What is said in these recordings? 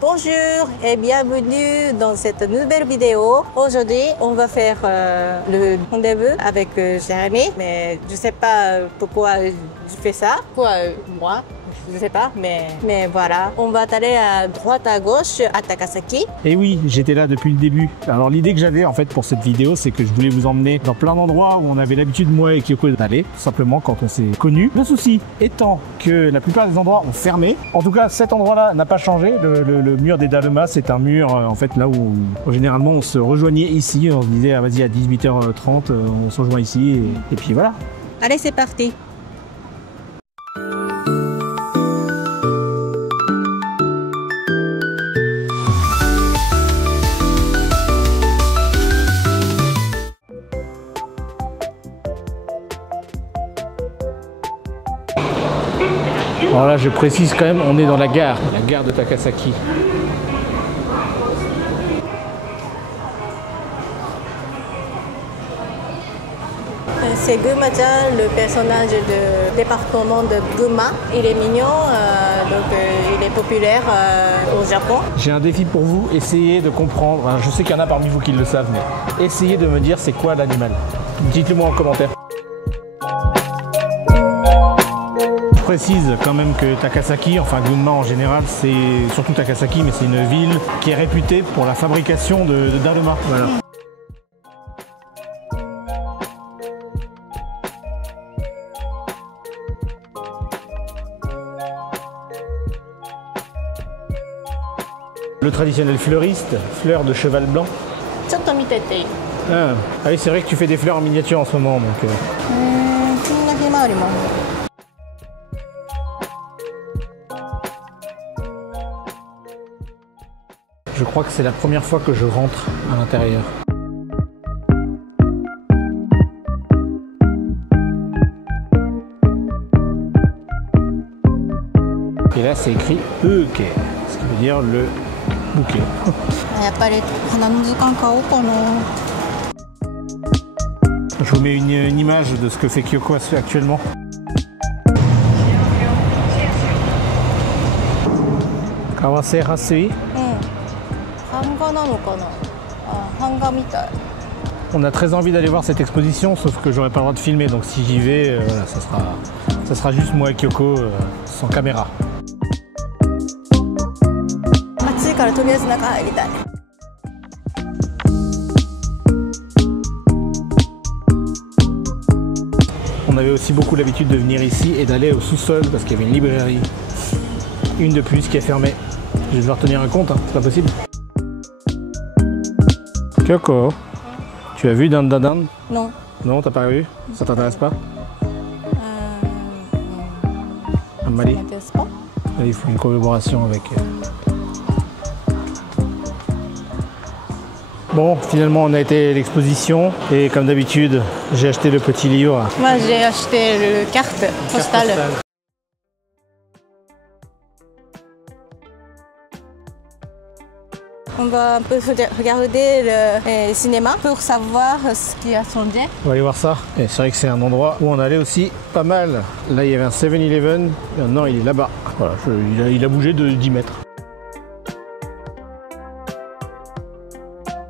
Bonjour et bienvenue dans cette nouvelle vidéo. Aujourd'hui, on va faire le rendez-vous avec Jérémy, mais je sais pas pourquoi je fais ça. Pourquoi moi? Je sais pas, mais voilà. On va aller à droite, à gauche, à Takasaki. Et oui, j'étais là depuis le début. Alors l'idée que j'avais en fait pour cette vidéo, c'est que je voulais vous emmener dans plein d'endroits où on avait l'habitude, moi et Kyoko, d'aller, tout simplement quand on s'est connus. Le souci étant que la plupart des endroits ont fermé. En tout cas, cet endroit-là n'a pas changé. Le mur des Dalemas, c'est un mur en fait là où généralement on se rejoignait ici. On se disait, ah, vas-y, à 18h30, on se rejoint ici et puis voilà. Allez, c'est parti. Alors là, je précise quand même, on est dans la gare de Takasaki. C'est Guma-chan, le personnage du département de Guma. Il est mignon, il est populaire au Japon. J'ai un défi pour vous, essayez de comprendre. Alors, je sais qu'il y en a parmi vous qui le savent, mais essayez de me dire c'est quoi l'animal. Dites-le moi en commentaire. Je précise quand même que Takasaki, enfin Gunma en général, c'est surtout Takasaki, mais c'est une ville qui est réputée pour la fabrication de dalema. Voilà. Le traditionnel fleuriste, fleurs de cheval blanc. Ah oui, c'est vrai que tu fais des fleurs en miniature en ce moment, donc. Je crois que c'est la première fois que je rentre à l'intérieur. Et là, c'est écrit Euke, ce qui veut dire le bouquet. Je vous mets une image de ce que fait Kyoko actuellement. Kawase Hasui. On a très envie d'aller voir cette exposition, sauf que j'aurais pas le droit de filmer, donc si j'y vais, voilà, ça sera juste moi et Kyoko sans caméra. On avait aussi beaucoup l'habitude de venir ici et d'aller au sous-sol parce qu'il y avait une librairie, une de plus qui est fermée. Je vais devoir tenir un compte, hein, c'est pas possible. Kyoko, tu as vu Dandadan? Non. Non, t'as pas vu? Ça t'intéresse pas? Amali? Il faut une collaboration avec... Bon, finalement on a été à l'exposition et comme d'habitude, j'ai acheté le petit livre. Moi j'ai acheté le carte postale. On va un peu regarder le cinéma pour savoir ce qui a changé. On va aller voir ça. Et c'est vrai que c'est un endroit où on allait aussi pas mal. Là, il y avait un 7-Eleven. Maintenant, il est là-bas. Voilà, il a bougé de 10 mètres.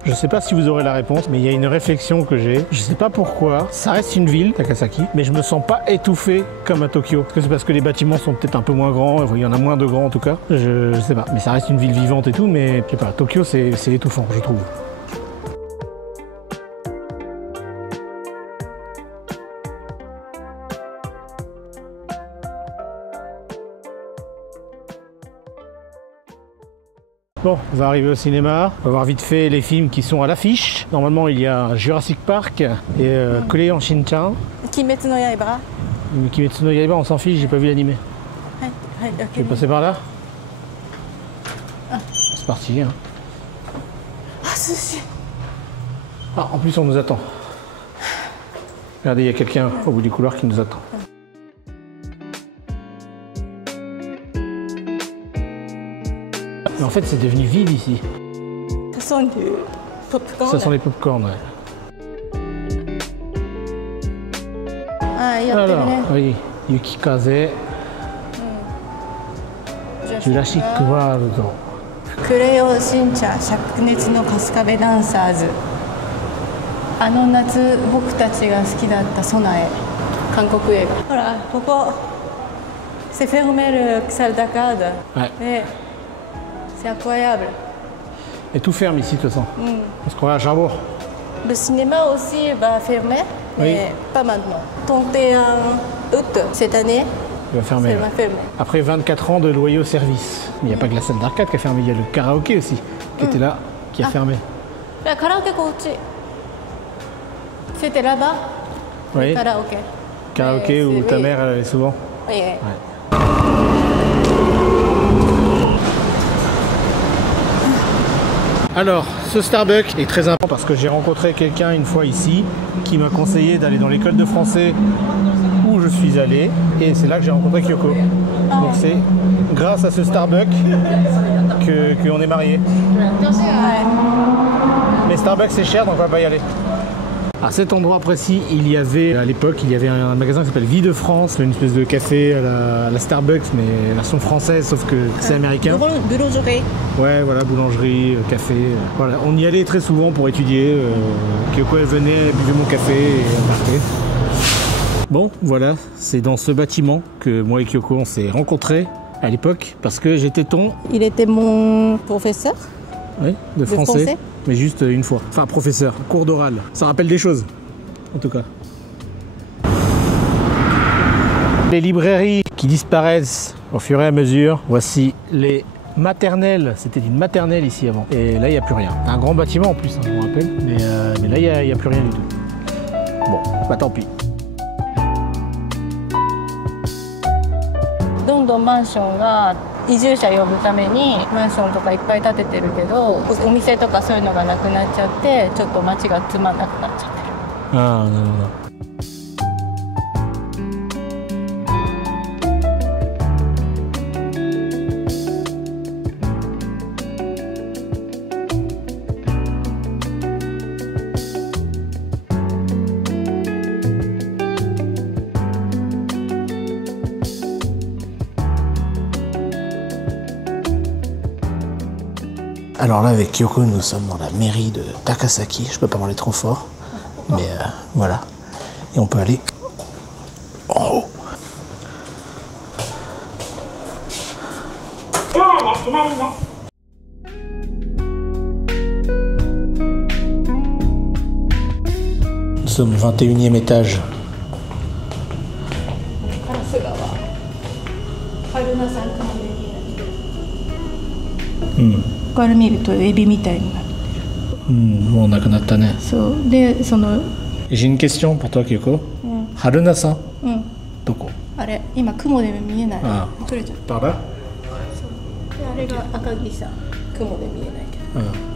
Je sais pas si vous aurez la réponse, mais il y a une réflexion que j'ai. Je sais pas pourquoi. Ça reste une ville, Takasaki, mais je me sens pas étouffé comme à Tokyo. Est-ce que c'est parce que les bâtiments sont peut-être un peu moins grands? Il y en a moins de grands en tout cas. Je sais pas. Mais ça reste une ville vivante et tout, mais je sais pas. Tokyo, c'est étouffant, je trouve. Bon, on va arriver au cinéma, on va voir vite fait les films qui sont à l'affiche. Normalement, il y a Jurassic Park et Crayon Shin-chan. Kimetsu no Yaiba. Kimetsu no Yaiba, on s'en fiche, j'ai pas vu l'animé. Je vais passer par là. C'est parti. Hein. Ah, en plus, on nous attend. Regardez, il y a quelqu'un au bout du couloir qui nous attend. Mais en fait, c'est devenu vide ici. Ça sent du popcorn. Ça sent les popcorn, ouais. Alors, oui, Yukikaze, Jurassic World. クレヨンしんちゃん灼熱の春日部ダンサーズ。あの夏僕たちが好きだった備え。韓国映画。ほらここ。C'est fermé le salle d'arcade. Ouais. C'est incroyable. Et tout ferme ici de toute façon. Parce qu'on va à Cherbourg. Le cinéma aussi va fermer, mais pas maintenant. 31 août cette année. Il va fermer. Ça va fermer. Après 24 ans de loyaux services. Mais il n'y a pas que la salle d'arcade qui a fermé, il y a le karaoké aussi, qui était là, qui a fermé. Le karaoké, c'était là-bas. Oui. Le karaoké. Karaoké où ta mère elle allait souvent. Oui. Ouais. Alors, ce Starbucks est très important parce que j'ai rencontré quelqu'un une fois ici qui m'a conseillé d'aller dans l'école de français où je suis allé et c'est là que j'ai rencontré Kyoko. Donc c'est grâce à ce Starbucks qu'on est mariés. Mais Starbucks c'est cher donc on va pas y aller. À cet endroit précis, il y avait à l'époque, il y avait un magasin qui s'appelle Vie de France, une espèce de café à la Starbucks, mais version française, sauf que c'est américain. Boulangerie. Ouais, voilà, boulangerie, café. Voilà, on y allait très souvent pour étudier. Kyoko, elle venait, elle buvait mon café et elle partait. Bon, voilà, c'est dans ce bâtiment que moi et Kyoko on s'est rencontrés à l'époque parce que j'étais ton. Il était mon professeur. Oui, de français. Mais juste une fois. Enfin, professeur, cours d'oral. Ça rappelle des choses, en tout cas. Les librairies qui disparaissent au fur et à mesure. Voici les maternelles. C'était une maternelle ici avant. Et là, il n'y a plus rien. Un grand bâtiment en plus, hein, je me rappelle. Mais là, il n'y a plus rien du tout. Bon, bah tant pis. どんどんマンションが移住者呼ぶためにマンションとかいっぱい建ててるけどお店とかそういうのがなくなっちゃってちょっと街がつまんなくなっちゃってる。ああ、なるほど。Alors là, avec Kyoko, nous sommes dans la mairie de Takasaki. Je peux pas parler trop fort, mais voilà. Et on peut aller en haut. Nous sommes au 21e étage. Hmm. ここから見るとエビみたいになってる。もうなくなったね。そうでその。J'ai une question pour toi, Kyoko. Haruna-san. どこ？あれ今雲で見えない。ああ。取れちゃった。Par là? であれが赤城さん。雲で見えないけど。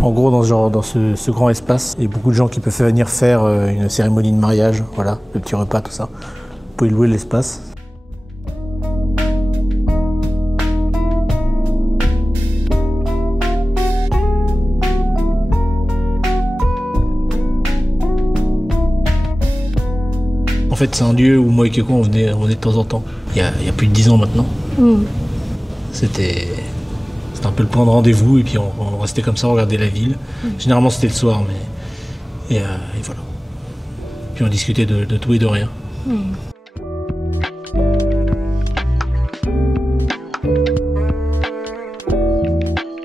En gros, dans ce grand espace, il y a beaucoup de gens qui peuvent venir faire une cérémonie de mariage, voilà, le petit repas, tout ça. Vous pouvez louer l'espace. En fait, c'est un lieu où moi et Kyoko, on venait de temps en temps. Il y a plus de 10 ans maintenant. C'était un peu le point de rendez-vous et puis on restait comme ça, on regardait la ville. Généralement c'était le soir, mais et voilà. Puis on discutait de tout et de rien.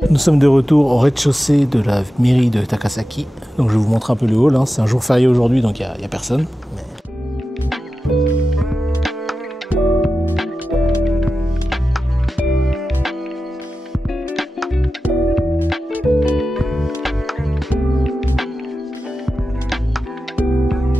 Nous sommes de retour au rez-de-chaussée de la mairie de Takasaki. Donc je vais vous montrer un peu le hall. Hein. C'est un jour férié aujourd'hui, donc il n'y a personne.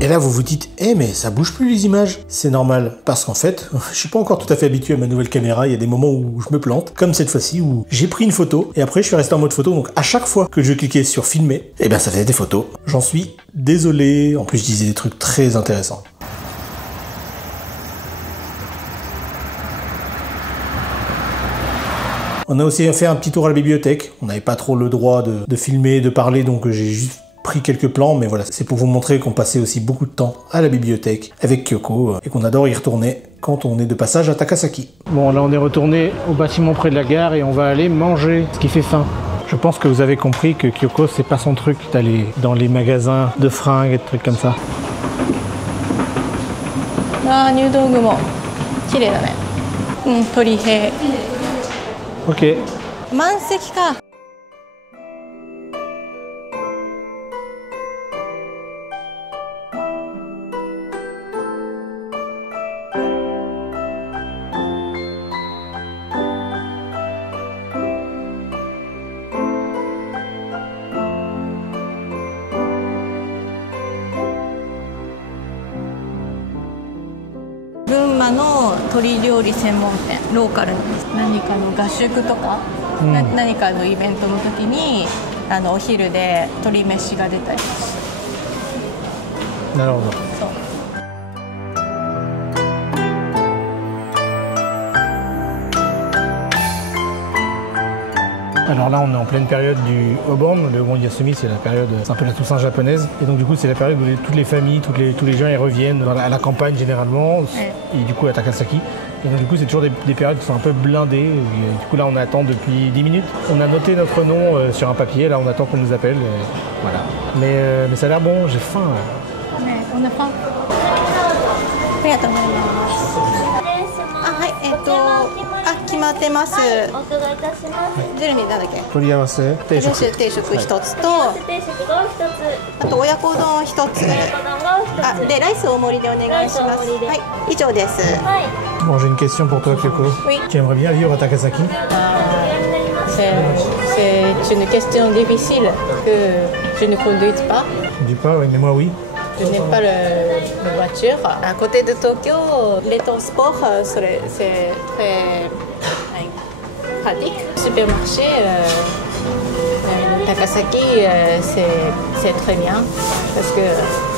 Et là, vous vous dites, mais ça bouge plus les images. C'est normal, parce qu'en fait, je suis pas encore tout à fait habitué à ma nouvelle caméra. Il y a des moments où je me plante, comme cette fois-ci où j'ai pris une photo et après je suis resté en mode photo. Donc à chaque fois que je cliquais sur filmer, et ben ça faisait des photos. J'en suis désolé. En plus, je disais des trucs très intéressants. On a aussi fait un petit tour à la bibliothèque. On n'avait pas trop le droit de filmer, de parler, donc j'ai juste pris quelques plans, mais voilà, c'est pour vous montrer qu'on passait aussi beaucoup de temps à la bibliothèque avec Kyoko et qu'on adore y retourner quand on est de passage à Takasaki. Bon, là on est retourné au bâtiment près de la gare et on va aller manger, ce qui fait faim. Je pense que vous avez compris que Kyoko, c'est pas son truc d'aller dans les magasins de fringues et de trucs comme ça. Ah, nyūdōgu mo kirei da ne. Torihei. Ok. Manseki ka.群馬の鶏料理専門店ローカルです。何かの合宿とか、何かのイベントの時にお昼で鶏飯が出たりして。なるほど。そう。Alors là, on est en pleine période du Obon. Le Obon Yasumi, c'est la période, c'est un peu la Toussaint japonaise. Et donc du coup, c'est la période où toutes les familles, tous les gens, ils reviennent à la campagne généralement, et du coup à Takasaki. Et donc du coup, c'est toujours des périodes qui sont un peu blindées. Et du coup, là, on attend depuis 10 minutes. On a noté notre nom sur un papier. Là, on attend qu'on nous appelle. Voilà. Mais ça a l'air bon. J'ai faim. On a faim. ありがとうございます。あ、はい、決まってます。お伺いいたします。ジェルミーなんだっけ？取り合わせ定食一つと、あと親子丼一つ。あ、でライス大盛りでお願いします。はい、以上です。Bon, j'ai une question pour toi, Kyoko. Oui. Tu aimerais bien vivre à Takasaki? C'est une question difficile que je ne conduis pas. Dis pas, oui, mais moi oui. Je n'ai pas de voiture. À côté de Tokyo, les transports, c'est très pratique. Supermarché, Takasaki, c'est très bien parce que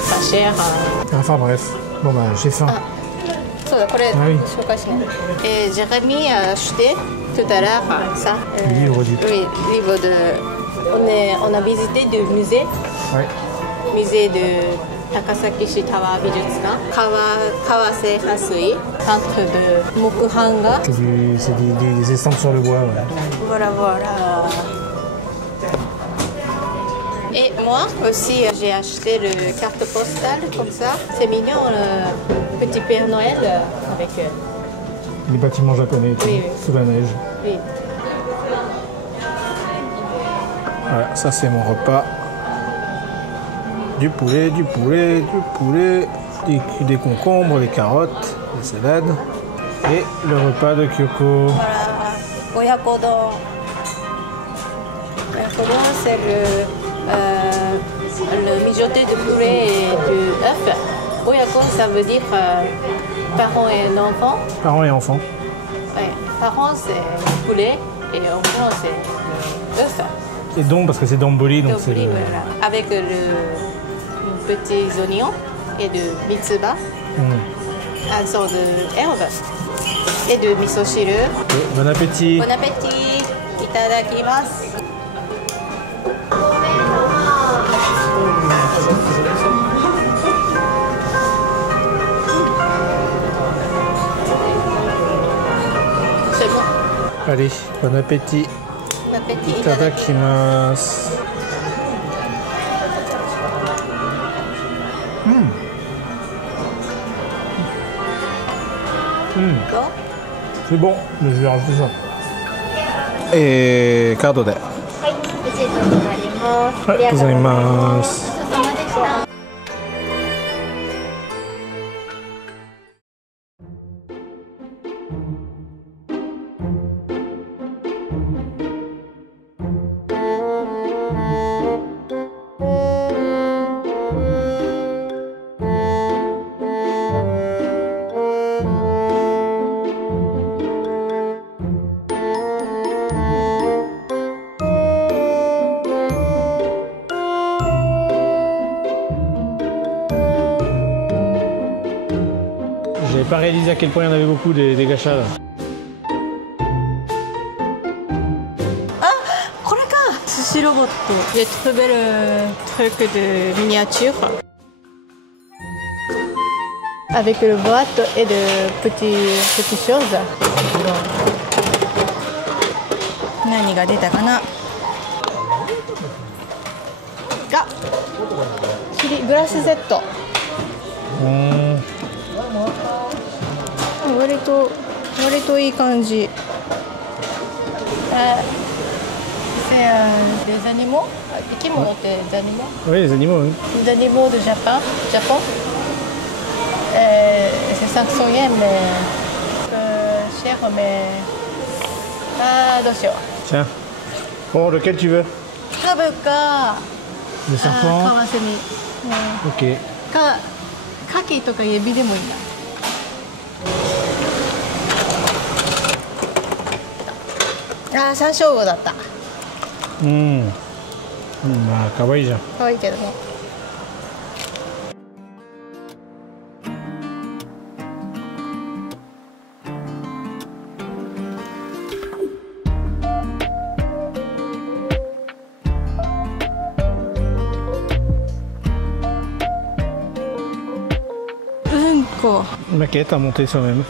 pas cher. Enfin bref, bon bah j'ai faim. Jérémy a acheté tout à l'heure ça. Livre du. Oui, livre de. On a visité du musée. Ouais. Musée de Takasaki-shi Tower Bijutsukan, Kawase Hasui, centre de Mokuhanga. C'est des estampes sur le bois. Ouais. Voilà, voilà. Et moi aussi, j'ai acheté le carte postale comme ça. C'est mignon, le petit Père Noël avec. Les bâtiments japonais, oui, sous la neige. Oui. Voilà, ça c'est mon repas. Du poulet, des concombres, des carottes, des salades et le repas de Kyoko. Voilà, oyakodon. Oyakodon, c'est le mijoté de poulet et de œuf. Oyako, ça veut dire parents et enfants. Parents et enfants. Ouais, parents c'est poulet et enfants c'est œuf. Et donc, parce que c'est damboli, donc c'est le... voilà. Avec le petits oignons et de mitsuba, un sort de herbe et de miso shiru. Bon appétit. Bon appétit. Itadakimasu. C'est bon. Allez, bon appétit. Bon appétit. Itadakimasu. C'est bon, mais je vais rajouter ça. Et carte de. J'avais pas réalisé à quel point il y en avait beaucoup des gachas là. Ah, これか。寿司ロボッ J'ai trouvé le truc de miniature. Avec le boîte et de petites choses. 何が出たかな。あ、グラスセット。割といい感じ。C'est des animaux? 生き物って des animaux? Oui, les animaux. Oui. Des animaux de Japon. C'est 500 yens, mais cher, maisどうしよう。 Tiens. Bon, lequel tu veux? ハブか Le serpent. カワセミ、Ok. カキとかエビでもいいな。山椒魚だった。まあ可愛いじゃん。可愛いけどね。Maquette à monter soi-même.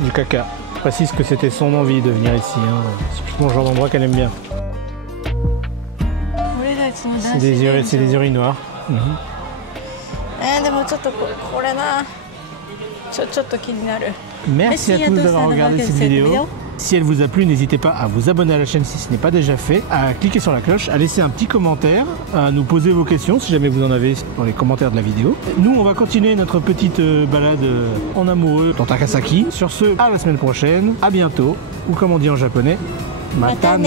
Du caca. Je précise que c'était son envie de venir ici. Hein. C'est plutôt le genre d'endroit qu'elle aime bien. C'est des urinoirs. Merci à tous d'avoir regardé cette vidéo. Si elle vous a plu, n'hésitez pas à vous abonner à la chaîne si ce n'est pas déjà fait, à cliquer sur la cloche, à laisser un petit commentaire, à nous poser vos questions si jamais vous en avez dans les commentaires de la vidéo. Nous, on va continuer notre petite balade en amoureux dans Takasaki. Sur ce, à la semaine prochaine, à bientôt, ou comme on dit en japonais, matane.